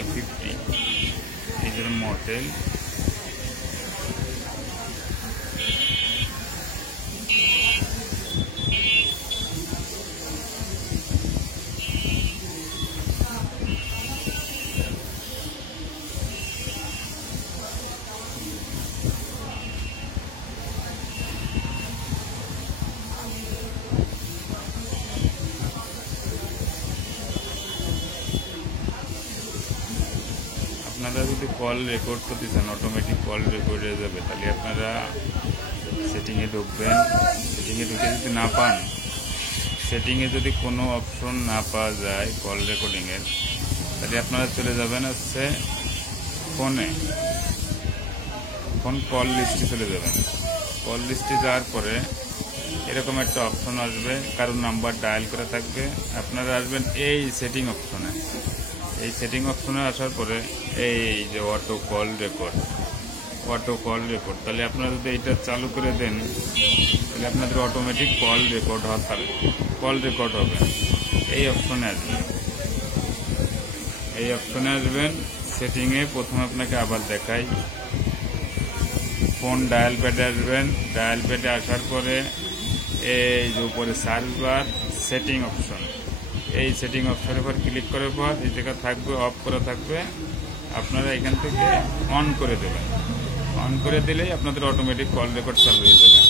A50 এই যে model. আপনারা যদি কল রেকর্ড করতে চান, অটোমেটিক কল রেকর্ড হয়ে যাবে, তাহলে আপনারা সেটিংয়ে ঢুকবেন। সেটিংয়ে ঢুকে যদি না পান, সেটিংয়ে যদি কোনো অপশন না পাওয়া যায় কল রেকর্ডিংয়ের, তাহলে আপনারা চলে যাবেন হচ্ছে ফোন কল লিস্টে চলে যাবেন। কল লিস্টে যাওয়ার পরে এরকম একটা অপশন আসবে, কারোর নাম্বার ডায়াল করে থাকবে, আপনারা আসবেন এই সেটিং অপশনে। এই সেটিং অপশনে আসার পরে এই যে অটো কল রেকর্ড, তাহলে আপনারা যদি এটা চালু করে দেন, তাহলে আপনাদের অটোমেটিক কল রেকর্ড হবে। এই অপশনে আসবেন। সেটিংয়ে প্রথমে আপনাকে আবার দেখাই, ফোন ডায়াল প্যাডে আসবেন। ডায়াল প্যাডে আসার পরে এই যে উপরে সার্চ বার সেটিং অপশন, এই সেটিং অপশনের উপর ক্লিক করার পর এই জায়গা থাকবে অফ করা থাকবে, আপনারা এখান থেকে অন করে দেবেন। অন করে দিলেই আপনাদের অটোমেটিক কল রেকর্ড চালু হয়ে যাবে।